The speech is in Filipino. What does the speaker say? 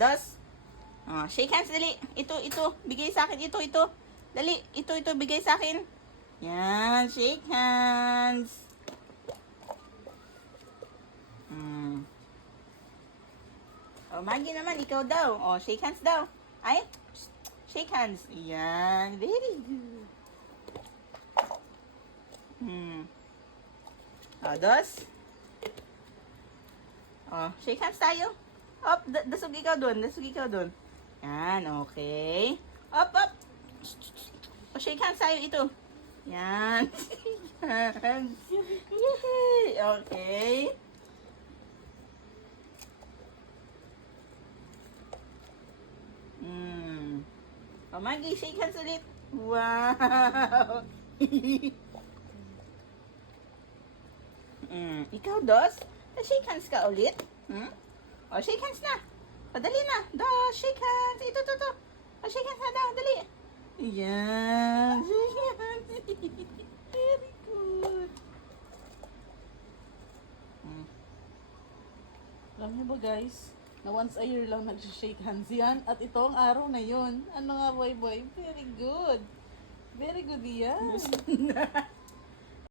Dos. Shake hands, dali. Ito. Bigay sa akin. Ito. Dali. Ito. Bigay sa akin. Yan. Shake hands. Maggie naman, ikaw daw. Shake hands daw. Ay, shake hands. Yan. Very good. Dos. Shake hands tayo. Up, dasog ikaw dun. Yan, okay. Up. Shake hands tayo, ito. Yan. Hands. Yay! Okay. Maggie, shake hands ulit. Wow. Ikaw, Dos? Shake hands ka ulit? Shake hands na. Dali na. Dos, shake hands. Ito. Shake hands na daw. Dali. Yan. Shake hands. Very good. Alam niyo ba guys, na once a year lang nag-shake hands yan. At ito ang araw na yun. Ano nga, boy? Very good. Very good yan.